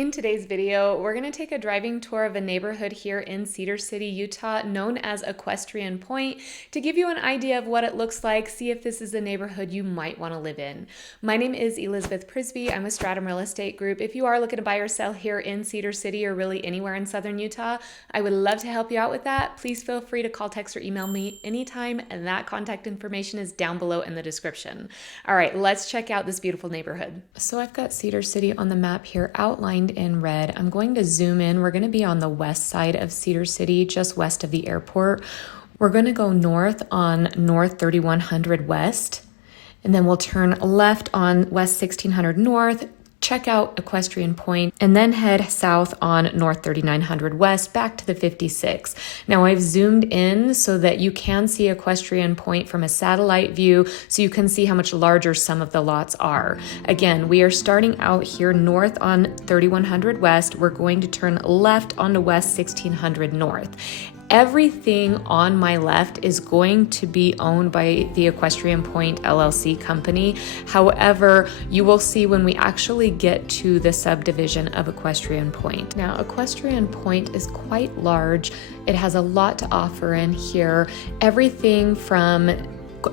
In today's video, we're going to take a driving tour of a neighborhood here in Cedar City, Utah, known as Equestrian Pointe, to give you an idea of what it looks like, see if this is a neighborhood you might want to live in. My name is Elizabeth Prisbrey. I'm with Stratum Real Estate Group. If you are looking to buy or sell here in Cedar City or really anywhere in southern Utah, I would love to help you out with that. Please feel free to call, text, or email me anytime, and that contact information is down below in the description. All right, let's check out this beautiful neighborhood. So I've got Cedar City on the map here outlined in red. I'm going to zoom in. We're going to be on the west side of Cedar City, just west of the airport. We're going to go north on North 3100 West, and then we'll turn left on West 1600 North, check out Equestrian Pointe, and then head south on North 3900 West back to the 56. Now I've zoomed in so that you can see Equestrian Pointe from a satellite view, so you can see how much larger some of the lots are. Again, we are starting out here north on 3100 West. We're going to turn left onto West 1600 North. Everything on my left is going to be owned by the Equestrian Pointe LLC company. However, you will see when we actually get to the subdivision of Equestrian Pointe. Now, Equestrian Pointe is quite large. It has a lot to offer in here. Everything from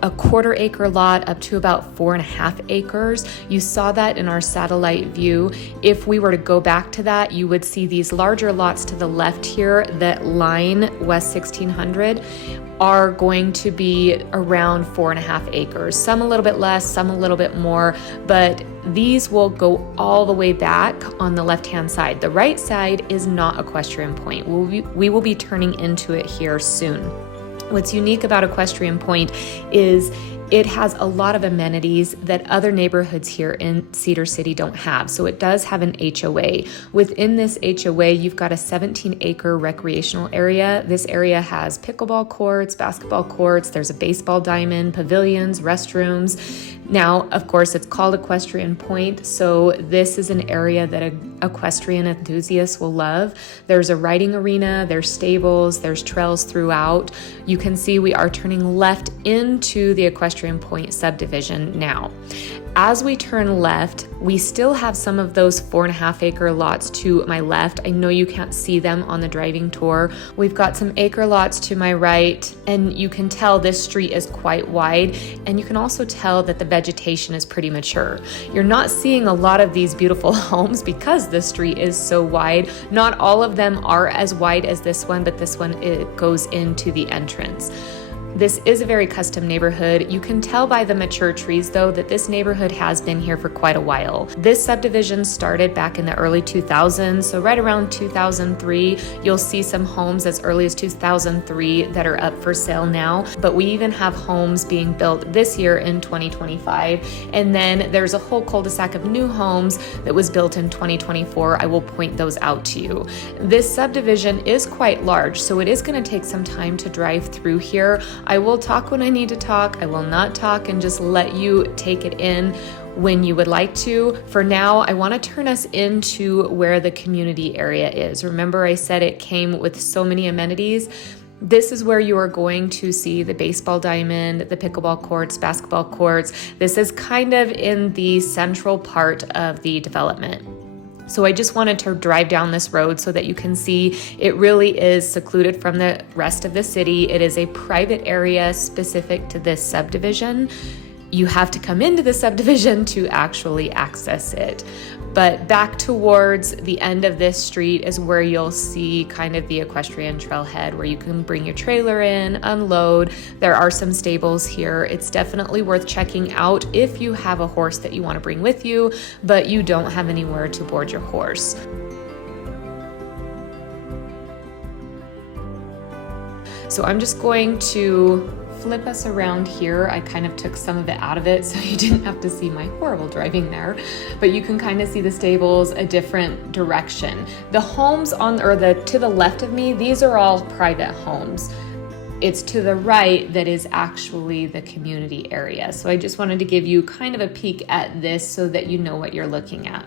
a quarter-acre lot up to about 4.5 acres. You saw that in our satellite view. If we were to go back to that, you would see these larger lots to the left here that line West 1600 are going to be around 4.5 acres. Some a little bit less, some a little bit more, but these will go all the way back on the left-hand side. The right side is not Equestrian Pointe. We will be turning into it here soon. What's unique about Equestrian Pointe is it has a lot of amenities that other neighborhoods here in Cedar City don't have. So it does have an HOA. Within this HOA, you've got a 17-acre recreational area. This area has pickleball courts, basketball courts, there's a baseball diamond, pavilions, restrooms. Now, of course, it's called Equestrian Pointe, so this is an area that equestrian enthusiasts will love. There's a riding arena, there's stables, there's trails throughout. You can see we are turning left into the Equestrian Pointe subdivision now. As we turn left, we still have some of those 4.5 acre lots to my left. I know you can't see them on the driving tour. We've got some acre lots to my right, and you can tell this street is quite wide, and you can also tell that the vegetation is pretty mature. You're not seeing a lot of these beautiful homes because the street is so wide. Not all of them are as wide as this one, but this one, it goes into the entrance. This is a very custom neighborhood. You can tell by the mature trees, though, that this neighborhood has been here for quite a while. This subdivision started back in the early 2000s, so right around 2003, you'll see some homes as early as 2003 that are up for sale now, but we even have homes being built this year in 2025, and then there's a whole cul-de-sac of new homes that was built in 2024. I will point those out to you. This subdivision is quite large, so it is going to take some time to drive through here. I will talk when I need to talk. I will not talk and just let you take it in when you would like to. For now, I want to turn us into where the community area is. Remember, I said it came with so many amenities. This is where you are going to see the baseball diamond, the pickleball courts, basketball courts. This is kind of in the central part of the development. So I just wanted to drive down this road so that you can see it really is secluded from the rest of the city. It is a private area specific to this subdivision. You have to come into the subdivision to actually access it. But back towards the end of this street is where you'll see kind of the equestrian trailhead where you can bring your trailer in, unload. There are some stables here. It's definitely worth checking out if you have a horse that you want to bring with you, but you don't have anywhere to board your horse. So I'm just going to flip us around here. I kind of took some of it out of it so you didn't have to see my horrible driving there, but you can kind of see the stables a different direction. The homes to the left of me, these are all private homes. It's to the right that is actually the community area. So I just wanted to give you kind of a peek at this so that you know what you're looking at.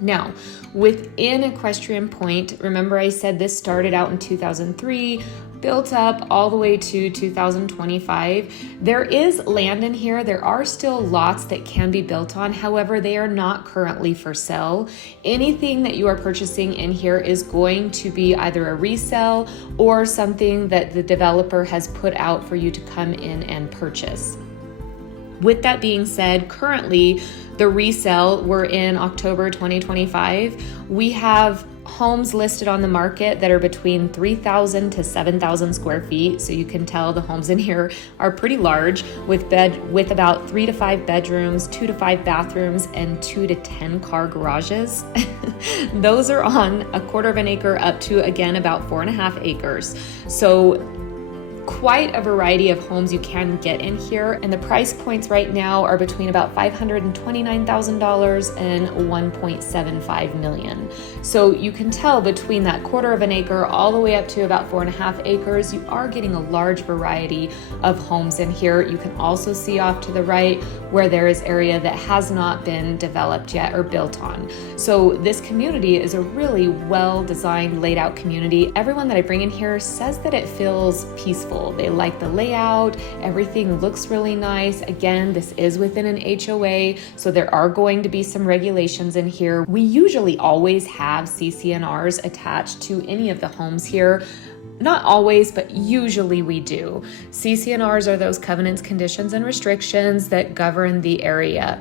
Now, within Equestrian Pointe, remember I said this started out in 2003. built up all the way to 2025. There is land in here. There are still lots that can be built on. However, they are not currently for sale. Anything that you are purchasing in here is going to be either a resale or something that the developer has put out for you to come in and purchase. With that being said, currently the resale, we're in October 2025. We have homes listed on the market that are between 3,000 to 7,000 square feet. So you can tell the homes in here are pretty large with about 3 to 5 bedrooms, 2 to 5 bathrooms, and 2 to 10 car garages. Those are on a quarter of an acre up to, again, about 4.5 acres. So quite a variety of homes you can get in here, and the price points right now are between about $529,000 and $1.75 million. So you can tell between that quarter of an acre all the way up to about 4.5 acres, you are getting a large variety of homes in here. You can also see off to the right where there is area that has not been developed yet or built on. So this community is a really well-designed, laid out community. Everyone that I bring in here says that it feels peaceful. They like the layout. Everything looks really nice. Again, this is within an HOA, so there are going to be some regulations in here. We usually always have CC&Rs attached to any of the homes here. Not always, but usually we do. CC&Rs are those covenants, conditions, and restrictions that govern the area.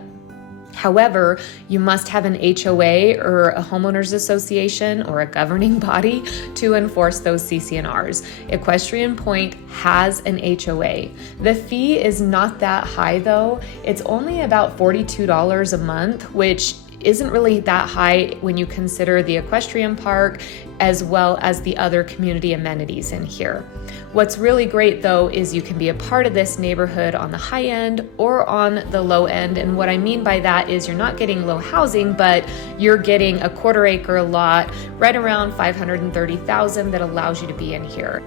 However, you must have an HOA or a homeowners association or a governing body to enforce those CC&Rs. Equestrian Pointe has an HOA. The fee is not that high though. It's only about $42 a month, which isn't really that high when you consider the equestrian park as well as the other community amenities in here. What's really great though is you can be a part of this neighborhood on the high end or on the low end. And what I mean by that is you're not getting low housing, but you're getting a quarter acre lot right around $530,000 that allows you to be in here.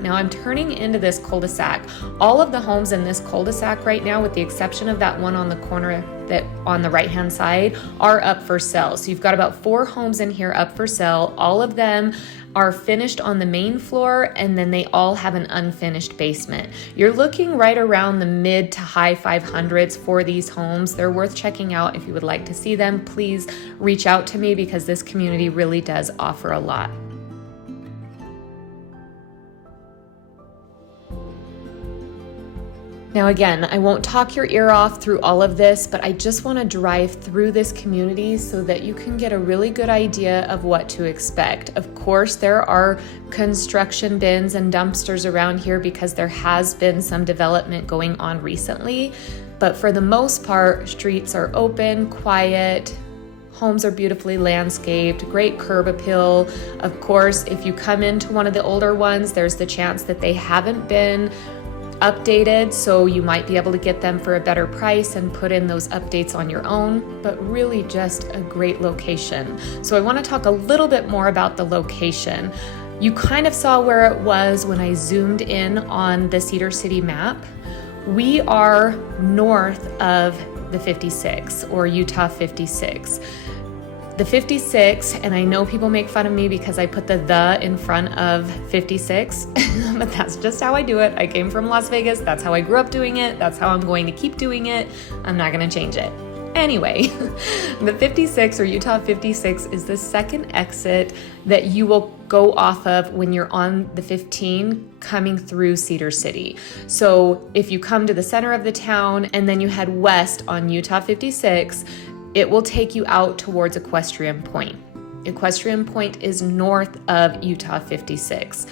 Now I'm turning into this cul-de-sac. All of the homes in this cul-de-sac right now, with the exception of that one on the corner that on the right-hand side, are up for sale. So you've got about 4 homes in here up for sale. All of them are finished on the main floor, and then they all have an unfinished basement. You're looking right around the mid to high 500s for these homes. They're worth checking out. If you would like to see them, please reach out to me because this community really does offer a lot. Now again, I won't talk your ear off through all of this, but I just want to drive through this community so that you can get a really good idea of what to expect. Of course, there are construction bins and dumpsters around here because there has been some development going on recently, but for the most part, streets are open, quiet, homes are beautifully landscaped, great curb appeal. Of course, if you come into one of the older ones, there's the chance that they haven't been updated, so you might be able to get them for a better price and put in those updates on your own, but really just a great location. So I want to talk a little bit more about the location. You kind of saw where it was when I zoomed in on the Cedar City map. We are north of the 56 or Utah 56. The 56, and I know people make fun of me because I put the in front of 56, but that's just how I do it. I came from Las Vegas. That's how I grew up doing it. That's how I'm going to keep doing it. I'm not going to change it. Anyway, the 56 or Utah 56 is the second exit that you will go off of when you're on the 15 coming through Cedar City. So if you come to the center of the town and then you head west on Utah 56, it will take you out towards Equestrian Pointe. Equestrian Pointe is north of Utah 56.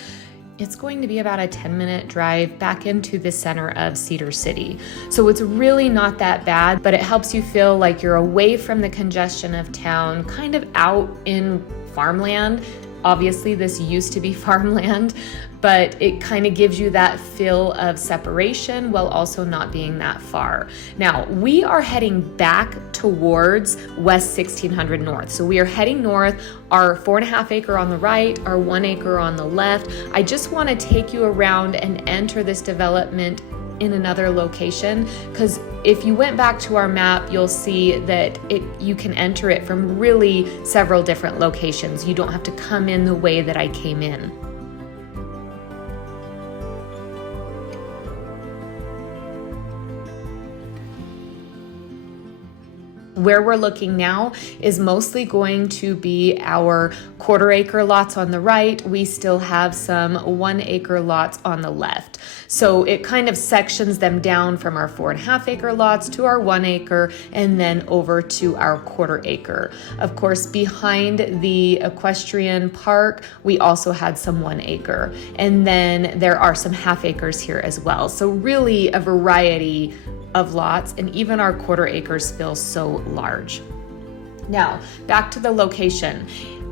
It's going to be about a 10-minute drive back into the center of Cedar City. So it's really not that bad, but it helps you feel like you're away from the congestion of town, kind of out in farmland. Obviously, this used to be farmland, but it kind of gives you that feel of separation while also not being that far. Now, we are heading back towards West 1600 North. So we are heading north, our 4.5 acre on the right, our 1 acre on the left. I just want to take you around and enter this development in another location, because if you went back to our map, you'll see that you can enter it from really several different locations. You don't have to come in the way that I came in. Where we're looking now is mostly going to be our 1/4 acre lots on the right. We still have some 1 acre lots on the left. So it kind of sections them down from our 4.5 acre lots to our 1 acre and then over to our 1/4 acre. Of course, behind the equestrian park, we also had some 1 acre. And then there are some 1/2 acres here as well. So really a variety of lots, and even our 1/4 acres feel so large. Now, back to the location.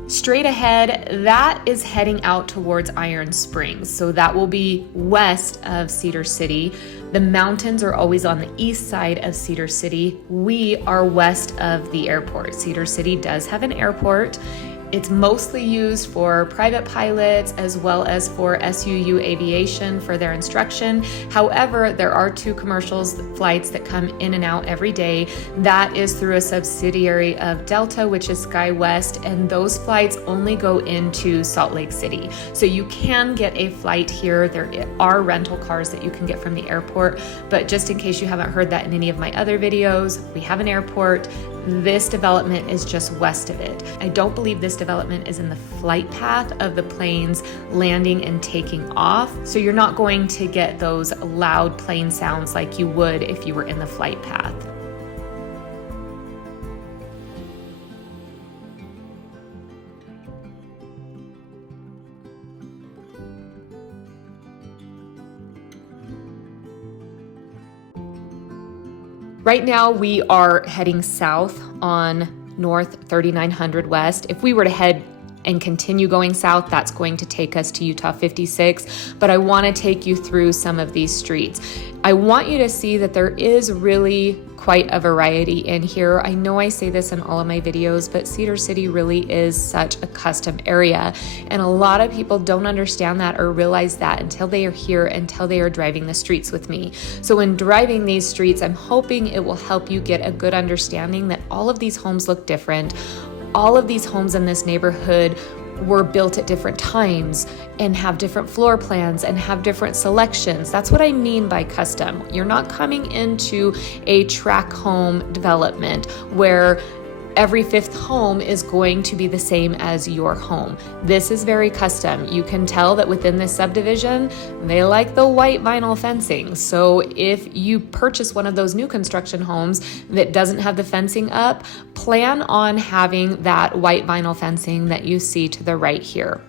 Straight ahead, that is heading out towards Iron Springs. So that will be west of Cedar City. The mountains are always on the east side of Cedar City. We are west of the airport. Cedar City does have an airport. It's mostly used for private pilots as well as for SUU Aviation for their instruction. However, there are 2 commercial flights that come in and out every day. That is through a subsidiary of Delta, which is SkyWest, and those flights only go into Salt Lake City. So you can get a flight here. There are rental cars that you can get from the airport, but just in case you haven't heard that in any of my other videos, we have an airport. This development is just west of it. I don't believe this development is in the flight path of the planes landing and taking off, so you're not going to get those loud plane sounds like you would if you were in the flight path. Right now we are heading south on North 3900 West. If we were to head and continue going south, that's going to take us to Utah 56, but I want to take you through some of these streets. I want you to see that there is really quite a variety in here. I know I say this in all of my videos, but Cedar City really is such a custom area, and a lot of people don't understand that or realize that until they are here, until they are driving the streets with me. So when driving these streets, I'm hoping it will help you get a good understanding that all of these homes look different. All of these homes in this neighborhood were built at different times and have different floor plans and have different selections. That's what I mean by custom. You're not coming into a tract home development where every 5th home is going to be the same as your home. This is very custom. You can tell that within this subdivision, they like the white vinyl fencing. So if you purchase one of those new construction homes that doesn't have the fencing up, plan on having that white vinyl fencing that you see to the right here.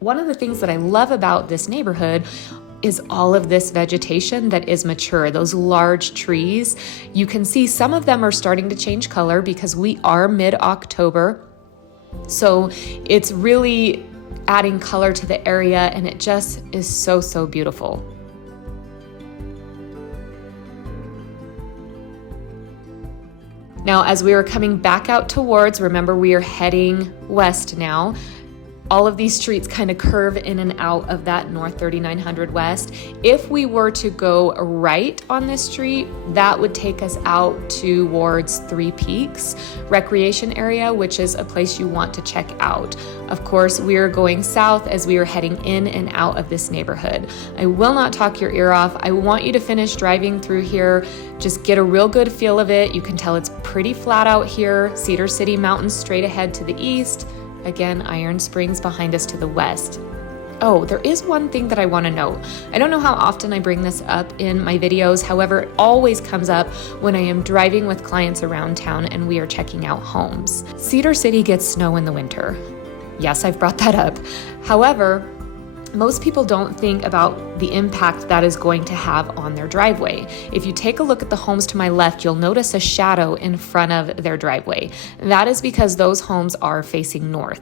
One of the things that I love about this neighborhood is all of this vegetation that is mature, those large trees. You can see some of them are starting to change color because we are mid-October. So it's really adding color to the area, and it just is so, so beautiful. Now, as we are coming back out towards, remember we are heading west now, all of these streets kind of curve in and out of that North 3900 West. If we were to go right on this street, that would take us out towards 3 Peaks Recreation Area, which is a place you want to check out. Of course, we are going south as we are heading in and out of this neighborhood. I will not talk your ear off. I want you to finish driving through here. Just get a real good feel of it. You can tell it's pretty flat out here. Cedar City Mountains straight ahead to the east. Again, Iron Springs behind us to the west. Oh, there is one thing that I want to note. I don't know how often I bring this up in my videos. However, it always comes up when I am driving with clients around town and we are checking out homes. Cedar City gets snow in the winter. Yes, I've brought that up. However, most people don't think about the impact that is going to have on their driveway. If you take a look at the homes to my left, you'll notice a shadow in front of their driveway. That is because those homes are facing north.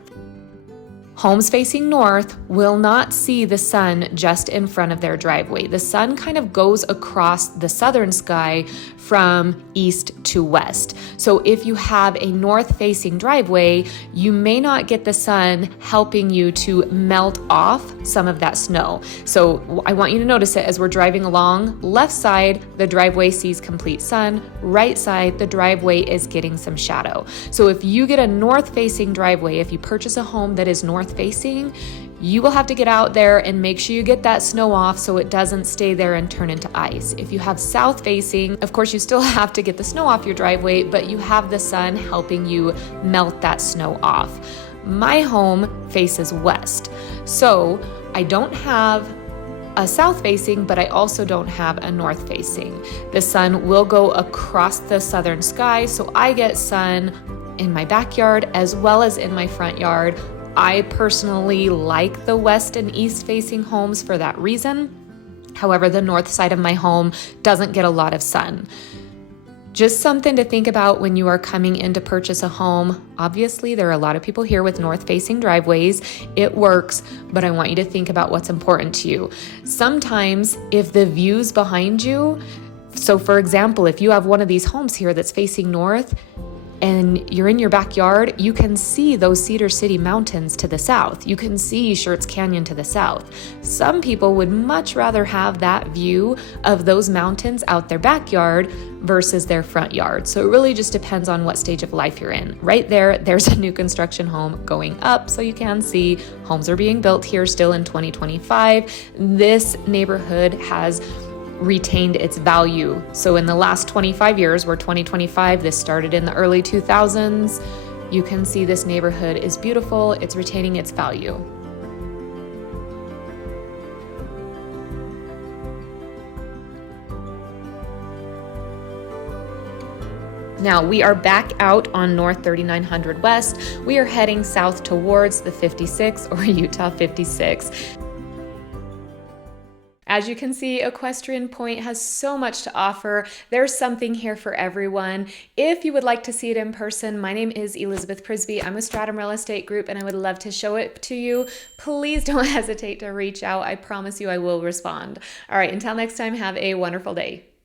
Homes facing north will not see the sun just in front of their driveway. The sun kind of goes across the southern sky from east to west. So if you have a north-facing driveway, you may not get the sun helping you to melt off some of that snow. So I want you to notice it as we're driving along. Left side, the driveway sees complete sun. Right side, the driveway is getting some shadow. So if you get a north-facing driveway, if you purchase a home that is north-facing, you will have to get out there and make sure you get that snow off so it doesn't stay there and turn into ice. If you have south facing, of course you still have to get the snow off your driveway, but you have the sun helping you melt that snow off. My home faces west, so I don't have a south facing, but I also don't have a north facing. The sun will go across the southern sky, so I get sun in my backyard as well as in my front yard. I personally like the west and east facing homes for that reason. However, the north side of my home doesn't get a lot of sun. Just something to think about when you are coming in to purchase a home. Obviously, there are a lot of people here with north-facing driveways. It works, but I want you to think about what's important to you. Sometimes, if the views behind you, so for example, if you have one of these homes here that's facing north, and you're in your backyard, you can see those Cedar City mountains to the south. You can see Schertz Canyon to the south. Some people would much rather have that view of those mountains out their backyard versus their front yard. So it really just depends on what stage of life you're in. Right there, there's a new construction home going up, so you can see homes are being built here still in 2025. This neighborhood has retained its value. So in the last 25 years, we're 2025, this started in the early 2000s, you can see this neighborhood is beautiful, it's retaining its value. Now we are back out on North 3900 West. We are heading south towards the 56 or Utah 56. As you can see, Equestrian Pointe has so much to offer. There's something here for everyone. If you would like to see it in person, my name is Elizabeth Prisbrey. I'm with Stratum Real Estate Group and I would love to show it to you. Please don't hesitate to reach out. I promise you I will respond. All right, until next time, have a wonderful day.